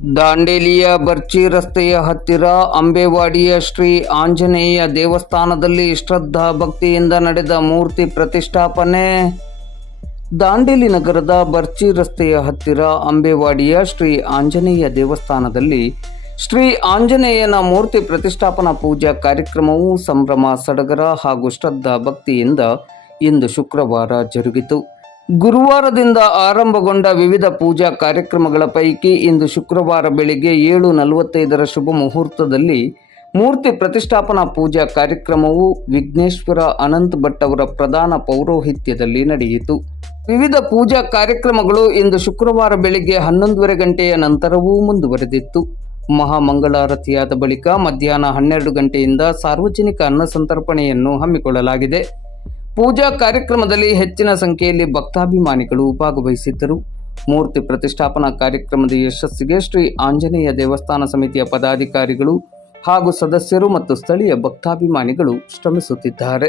ದಾಂಡೇಲಿಯ ಬರ್ಚಿ ರಸ್ತೆಯ ಹತ್ತಿರ ಅಂಬೇವಾಡಿಯ ಶ್ರೀ ಆಂಜನೇಯ ದೇವಸ್ಥಾನದಲ್ಲಿ ಶ್ರದ್ಧಾ ಭಕ್ತಿಯಿಂದ ನಡೆದ ಮೂರ್ತಿ ಪ್ರತಿಷ್ಠಾಪನೆ. ದಾಂಡೇಲಿ ನಗರದ ಬರ್ಚಿ ರಸ್ತೆಯ ಹತ್ತಿರ ಅಂಬೇವಾಡಿಯ ಶ್ರೀ ಆಂಜನೇಯ ದೇವಸ್ಥಾನದಲ್ಲಿ ಶ್ರೀ ಆಂಜನೇಯನ ಮೂರ್ತಿ ಪ್ರತಿಷ್ಠಾಪನಾ ಪೂಜಾ ಕಾರ್ಯಕ್ರಮವು ಸಂಭ್ರಮ, ಸಡಗರ ಹಾಗೂ ಶ್ರದ್ಧಾ ಭಕ್ತಿಯಿಂದ ಇಂದು ಶುಕ್ರವಾರ ಜರುಗಿತು. ಗುರುವಾರದಿಂದ ಆರಂಭಗೊಂಡ ವಿವಿಧ ಪೂಜಾ ಕಾರ್ಯಕ್ರಮಗಳ ಪೈಕಿ ಇಂದು ಶುಕ್ರವಾರ ಬೆಳಿಗ್ಗೆ ಏಳು ನಲವತ್ತೈದರ ಶುಭ ಮುಹೂರ್ತದಲ್ಲಿ ಮೂರ್ತಿ ಪ್ರತಿಷ್ಠಾಪನಾ ಪೂಜಾ ಕಾರ್ಯಕ್ರಮವು ವಿಘ್ನೇಶ್ವರ ಅನಂತ್ ಭಟ್ ಅವರ ಪ್ರಧಾನ ಪೌರೋಹಿತ್ಯದಲ್ಲಿ ನಡೆಯಿತು. ವಿವಿಧ ಪೂಜಾ ಕಾರ್ಯಕ್ರಮಗಳು ಇಂದು ಶುಕ್ರವಾರ ಬೆಳಿಗ್ಗೆ ಹನ್ನೊಂದುವರೆ ಗಂಟೆಯ ನಂತರವೂ ಮುಂದುವರೆದಿತ್ತು. ಮಹಾಮಂಗಳಾರತಿಯಾದ ಬಳಿಕ ಮಧ್ಯಾಹ್ನ ಹನ್ನೆರಡು ಗಂಟೆಯಿಂದ ಸಾರ್ವಜನಿಕ ಅನ್ನಸಂತರ್ಪಣೆಯನ್ನು ಹಮ್ಮಿಕೊಳ್ಳಲಾಗಿದೆ. ಪೂಜಾ ಕಾರ್ಯಕ್ರಮದಲ್ಲಿ ಹೆಚ್ಚಿನ ಸಂಖ್ಯೆಯಲ್ಲಿ ಭಕ್ತಾಭಿಮಾನಿಗಳು ಭಾಗವಹಿಸಿದ್ದರು. ಮೂರ್ತಿ ಪ್ರತಿಷ್ಠಾಪನಾ ಕಾರ್ಯಕ್ರಮದ ಯಶಸ್ಸಿಗೆ ಶ್ರೀ ಆಂಜನೇಯ ದೇವಸ್ಥಾನ ಸಮಿತಿಯ ಪದಾಧಿಕಾರಿಗಳು ಹಾಗೂ ಸದಸ್ಯರು ಮತ್ತು ಸ್ಥಳೀಯ ಭಕ್ತಾಭಿಮಾನಿಗಳು ಶ್ರಮಿಸುತ್ತಿದ್ದಾರೆ.